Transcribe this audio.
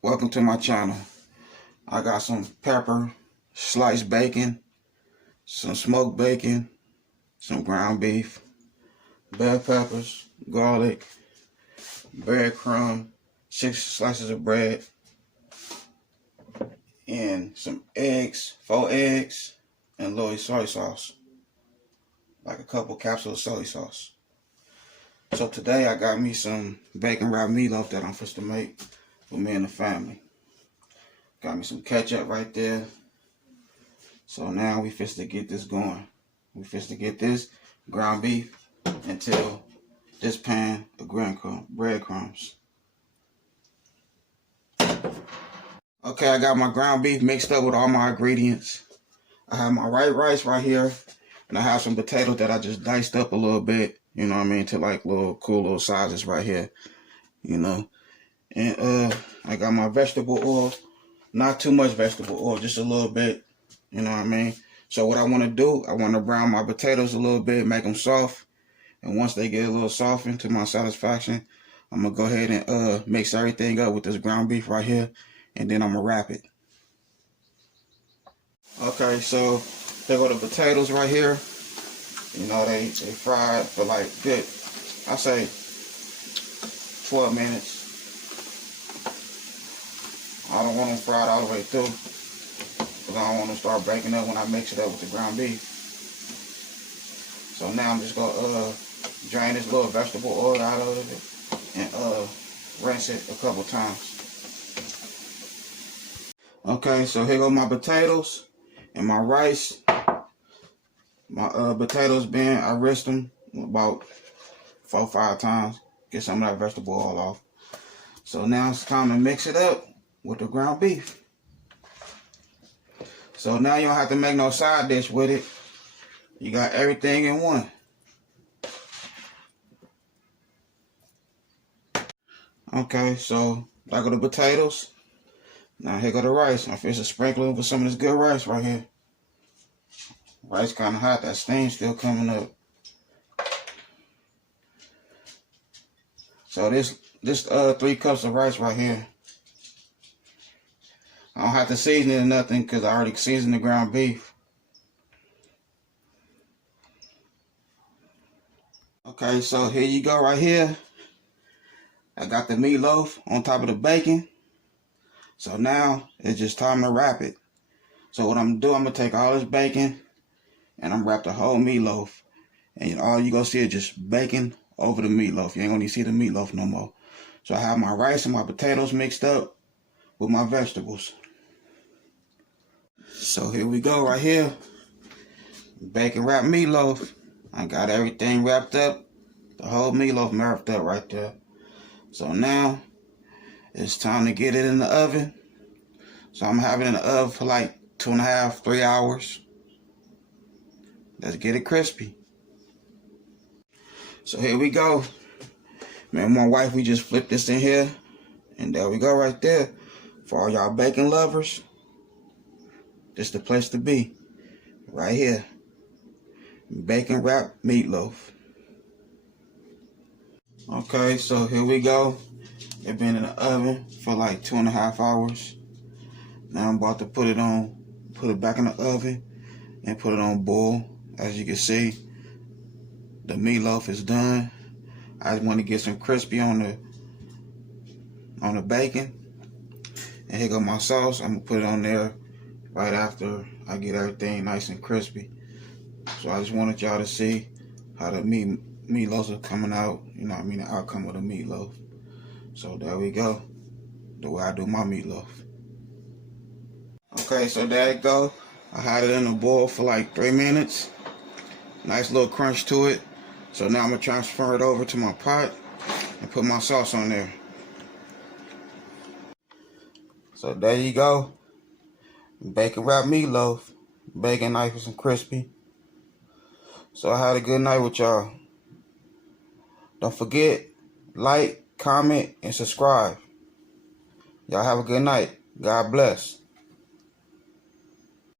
Welcome to my channel. I got some pepper, sliced bacon, some smoked bacon, some ground beef, bell peppers, garlic, breadcrumb, 6 slices of bread, and some eggs, 4 eggs, and a little soy sauce, like a couple capsules of soy sauce. So today I got me some bacon wrapped meatloaf that I'm supposed to make for me and the family. Got me some ketchup right there. So now we fist to get this going. We fist to get this ground beef until this pan of breadcrumbs. Okay, I got my ground beef mixed up with all my ingredients. I have my white rice right here, and I have some potatoes that I just diced up a little bit, you know what I mean, to like cool little sizes right here, you know. And I got my vegetable oil, not too much vegetable oil, just a little bit, you know what I mean. So what I want to do, I want to brown my potatoes a little bit, make them soft, and once they get a little softened to my satisfaction, I'm gonna go ahead and mix everything up with this ground beef right here, and then I'm gonna wrap it. Okay, so there go the potatoes right here. You know, they fried for like good, I say 12 minutes. I don't want them fried all the way through, because I don't want them to start breaking up when I mix it up with the ground beef. So now I'm just gonna drain this little vegetable oil out of it and rinse it a couple times. Okay, so here go my potatoes and my rice. My potatoes I rinsed them about 4 or 5 times. Get some of that vegetable oil off. So now it's time to mix it up with the ground beef. So now you don't have to make no side dish with it. You got everything in one. Okay, so there go the potatoes. Now here go the rice. I'm finna sprinkle it with some of this good rice right here. Rice kind of hot, that steam still coming up. So this 3 cups of rice right here. I don't have to season it or nothing because I already seasoned the ground beef. Okay, so here you go right here. I got the meatloaf on top of the bacon. So now it's just time to wrap it. So what I'm gonna do, I'm gonna take all this bacon and I'm gonna wrap the whole meatloaf. And all you gonna see is just bacon over the meatloaf. You ain't gonna see the meatloaf no more. So I have my rice and my potatoes mixed up with my vegetables. So here we go right here. Bacon wrapped meatloaf. I got everything wrapped up. The whole meatloaf wrapped up right there. So now it's time to get it in the oven. So I'm having it in the oven for like 2.5, 3 hours. Let's get it crispy. So here we go. Me and my wife, we just flipped this in here. And there we go right there. For all y'all bacon lovers, this the place to be. Right here. Bacon wrapped meatloaf. Okay, so here we go. It's been in the oven for like 2.5 hours. Now I'm about to put it back in the oven and put it on boil. As you can see, the meatloaf is done. I just want to get some crispy on the bacon. And here go my sauce. I'm gonna put it on there right after I get everything nice and crispy. So I just wanted y'all to see how the meatloaves are coming out. You know what I mean, the outcome of the meatloaf. So there we go. The way I do my meatloaf. Okay, so there you go. I had it in the boil for like 3 minutes. Nice little crunch to it. So now I'm gonna transfer it over to my pot and put my sauce on there. So there you go. Bacon wrapped meatloaf. Bacon nice and crispy. So I had a good night with y'all. Don't forget, like, comment, and subscribe. Y'all have a good night. God bless.